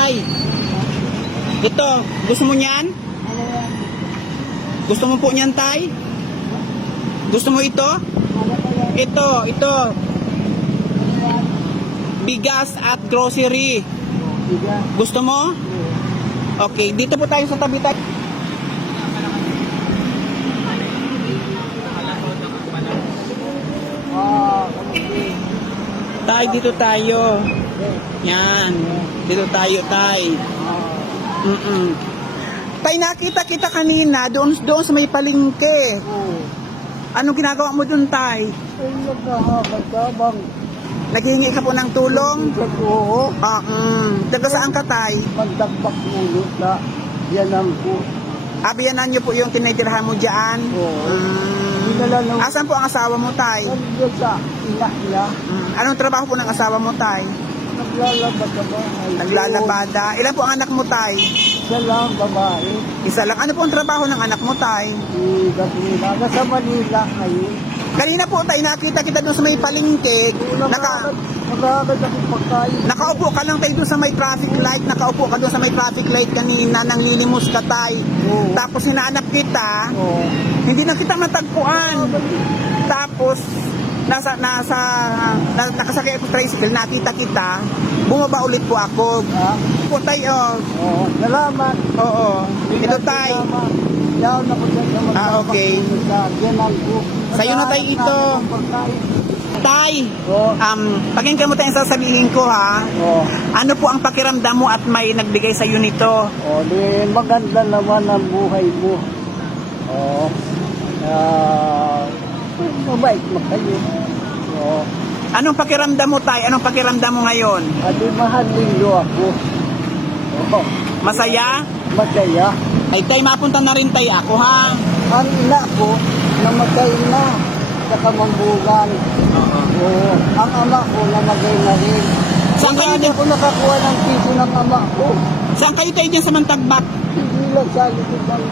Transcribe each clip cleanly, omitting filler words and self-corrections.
tay. Ito, gusto mo niyan? Gusto mo po niyan, tay? Gusto mo ito? Ito. Bigas at grocery. Gusto mo? Okay, dito po tayo sa tabi tayo. Tay, dito tayo. Yan. Dito tayo, tay. Tay, nakita kita kanina doon sa may palengke. Anong ginagawa mo doon, tay? Ay, nagkakabang. Naghihingi ka po ng tulong? Oo. Taga saan ka, tay? Magdagbak ulo na yanang ko. Abiyanan niyo po yung tinitirahan mo dyan? Oo. Asan po ang asawa mo, tay? Nandiyan sa ina niya. Anong trabaho po ng asawa mo, tay? Naglalabad na bahay. Naglalabada. Ilan po ang anak mo, tay? Isa lang babae. Isa lang. Ano po ang trabaho ng anak mo, tay? Gabriela. Nasa Manila ngayon. Kanina po, tay, nakita kita doon sa may palengke. Nagagad akong pagkain. Nakaupo ka lang tayo doon sa may traffic light. Nakaupo ka doon sa may traffic light kanina. Nang lilimos ka, tay. Oo. Tapos hinahanap kita. Oo. Hindi na kita matagpuan. Tapos nakasakay ako tricycle, nakita kita, bumaba ulit po ako. Po tayo. Oo. Salamat. Oo. Ito tay. Yaw na ko dyan sa magdagbak. Okay. Yanang ko. Sa'yo na tayo ito. Tay, Oo. pakinggan mo tayo sasabihin ko ha. Oo. Ano po ang pakiramdam mo at may nagbigay sa'yo nito? O, di maganda naman ang buhay mo. O, mabait mo kayo. O, Anong pakiramdam mo, tay? Anong pakiramdam mo ngayon? adi mahal ninyo ako. O, Masaya? masaya. Ay tay, mapunta na rin tay ako ha. Ang ina ko, namatay na sa kamambugan. O, ang ama ko, namatay na rin. Saan kayo Hindi din? ako nakakuha ng piso ng ama ko. Saan kayo tayo dyan sa Mantagbak? Hindi lang sa likod ng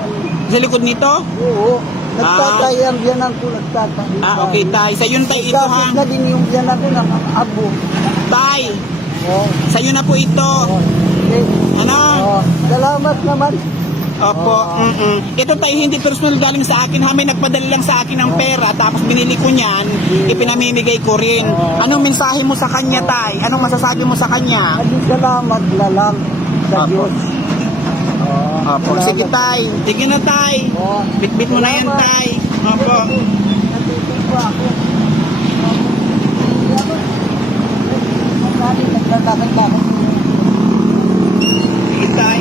Sa likod nito? Oo. Nagtatayang biyanan ko, nagtatayang. Okay tay. Sa yun tay ito ha. Ikapit na din yung biyanan ko ng abo. Tay, Oo. sa na po ito. Okay. Ano? Salamat naman. Opo. Ito tayo hindi personal galing sa akin ha. May nagpadala lang sa akin ng pera. Tapos binili ko niyan. Ipinamimigay ko rin. Anong mensahe mo sa kanya, tay? Anong masasabi mo sa kanya? Adi salamat na lang sa Opo. Diyos. Opo. Sige tay. Sige na tay. Bitbit mo na yan tay. Opo. Natutong pa ako. Naglalakad pa ako. Sige tay.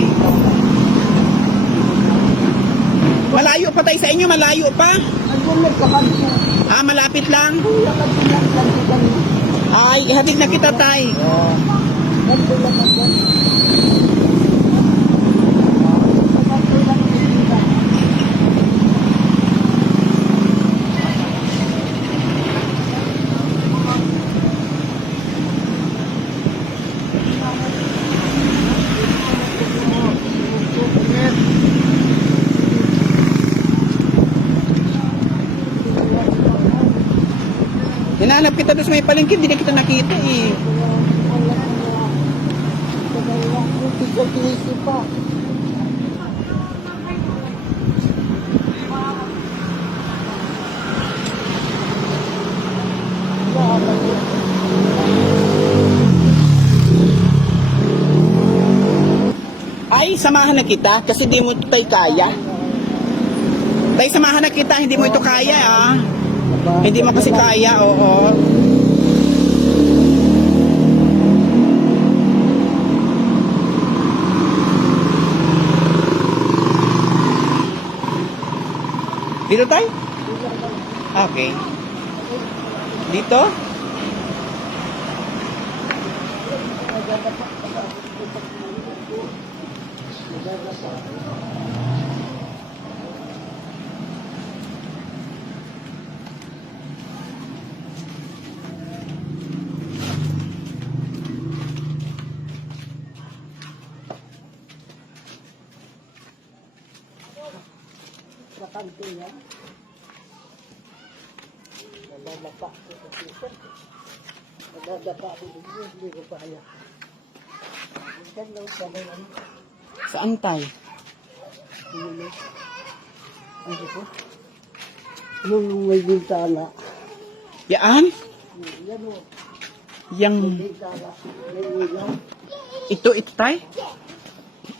Malayo pa tayo sa inyo. Malayo pa. Andun nagkakad ko. Malapit lang. Lakad ko lang sa tigan. Ay, ihatid na kita tay. Nandun lang ako. Hinahanap kita doon sa may palengke. Hindi na kita nakita eh. Ay, samahan na kita kasi di mo ito tayo kaya. Tay, samahan na kita, hindi mo ito kaya ah. Hindi mo kasi kaya, oo. Dito tayo? Okay. Dito? Bakante yan. Nalalapak ko sa puso. Nalalapak ko dito, hindi ko kaya. Saan tay? Ano po? Yung may bintana. Yaan? Yan o. Yang Bintana. May ilaw. ito tay?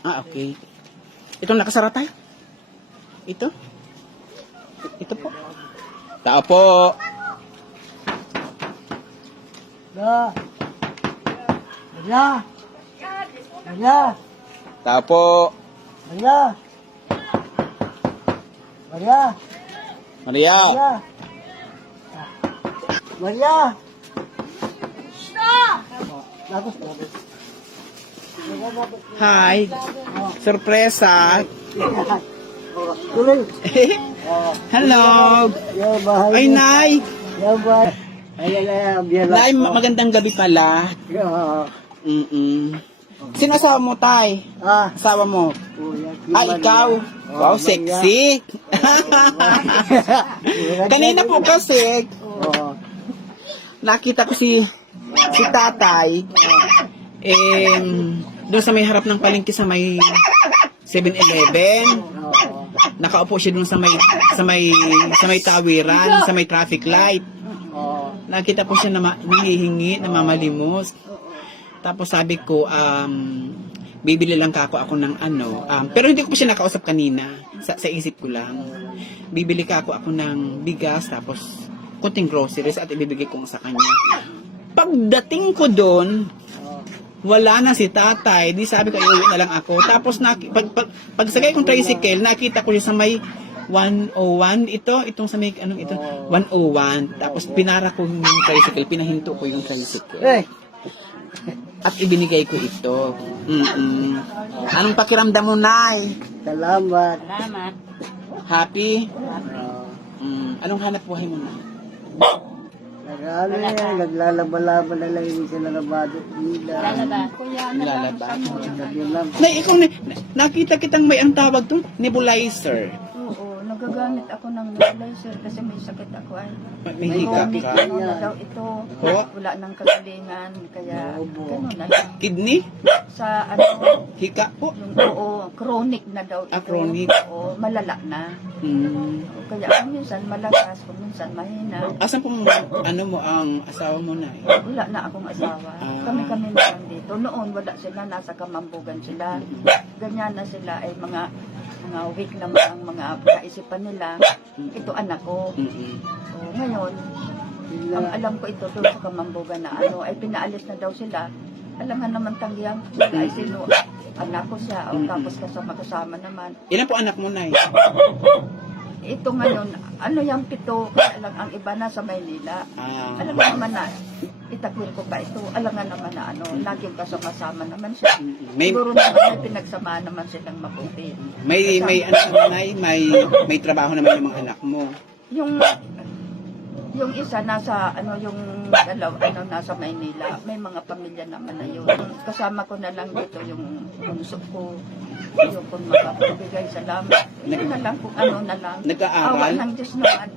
Ah, okay. Itong nakasara tay? Ito? Ito po. Tao po. Da. Maria. Maria. Tao po. Maria. Maria. Maria. Maria. Maria. Tapos po. Hi. Sorpresa. Tuloy. Hello. Yung bahay. Ay, Nay. Yung bahay. Ay, biyala. Nay, magandang gabi pala. Sino asawa mo, Tay? Asawa mo? Ikaw? Wow, sexy. Kanina po kasi, nakita ko si tatay, doon sa may harap ng palengke sa may 7-Eleven. Nakaupo siya doon sa may tawiran, sa may traffic light. Nakita ko siya na nanghihingi, namamalimos. Tapos sabi ko, bibili lang ako ng ano. Pero hindi ko pa siya nakausap kanina. Sa isip ko lang. Bibili ako ng bigas, tapos kunting groceries at ibibigay ko sa kanya. Pagdating ko doon, wala na si tatay. Di sabi ko, iuwi na lang ako. Tapos pagsagay kong tricycle, nakita ko siya sa may 101. Itong sa may, anong ito? 101. Tapos pinara ko yung tricycle, pinahinto ko yung tricycle. At ibinigay ko ito. Anong pakiramdam mo, Nay? Salamat. Happy? Anong hanap buhay mo, Nay? Naglalaba-laba na lang yung sila na badot nila. Lalaba. Sabi lang. Nay, ikaw, nakita kitang may ang tawag to, nebulizer. Oo, nagagamit ako ng nebulizer kasi may sakit ako ay. May hika Chronic ka. ano na daw ito. Oh. Wala nang kagalingan. Kaya gano'n na lang. Kidney? Sa ano, Hika po. yung chronic na daw ito. Chronic. Oo, malala na. Kaya kung minsan malakas, kung minsan mahina. Asan pong ano mo ang asawa mo, Nay? Wala na akong asawa. Ah. Kami na lang dito. Noon wala sila, nasa Kamambugan sila. Ganyan na sila ay mga weak na ang mga kaisipan nila. Ito anak ko. So, ngayon, ang alam ko ito doon sa Kamambugan na ano, ay pinaalis na daw sila. Alam nga naman tanggiyang sila ay sino, anak ko siya, o tapos kasama naman. Ilan po anak mo, Nay? Ito ngayon, ano yung 7, kaya lang ang iba na sa Maynila. Alam nga naman na, itakwil ko pa ito, alam nga naman na ano, laging kasama naman siya. May Siguro naman may pinagsama naman silang mabuti. may ano naman, Nay, may trabaho naman yung mga anak mo. Yung isa nasa yung dalawa nasa Maynila, may mga pamilya naman na yun. Kasama ko na lang dito yung bunso ko. Yung kung makapabigay salamat. Yun na lang kung ano na lang. Nag-aaral? Awa ng Diyos naman.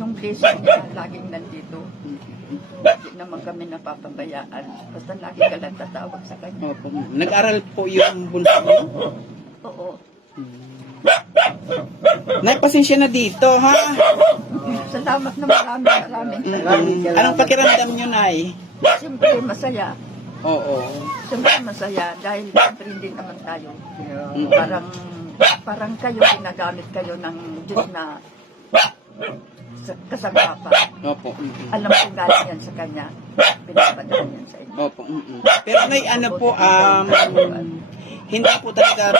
Yung blessing niya laging nandito. Hindi naman kami napapabayaan. Basta lagi ka lang tatawag sa kanya. Opo. Nag-aral po yung bunso mo? Oo. Nay, pasensya na dito, ha? Salamat na maraming. Anong pakiramdam nyo, Nay? Siyempre masaya. Oo. Siyempre masaya dahil siyempre hindi naman tayo. Parang kayo, ginagamit kayo ng Diyos na kasangkapan. Opo. Alam ko galing yan sa kanya. Pinapadaan yan sa inyo. Opo. Pero Nay, ano po, hindi po talaga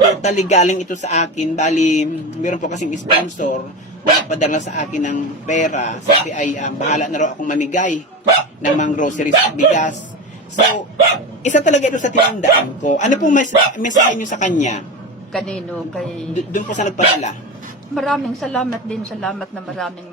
totally galing ito sa akin. Bali, meron po kasing sponsor na nagpadala sa akin ng pera. Sabi ay, bahala na raw akong mamigay ng mga groceries at bigas. So, isa talaga ito sa tinandaan ko. Ano po mensahe nyo sa kanya? Kanino? Kay... Doon po sa nagpadala. Maraming salamat din. Salamat na maraming.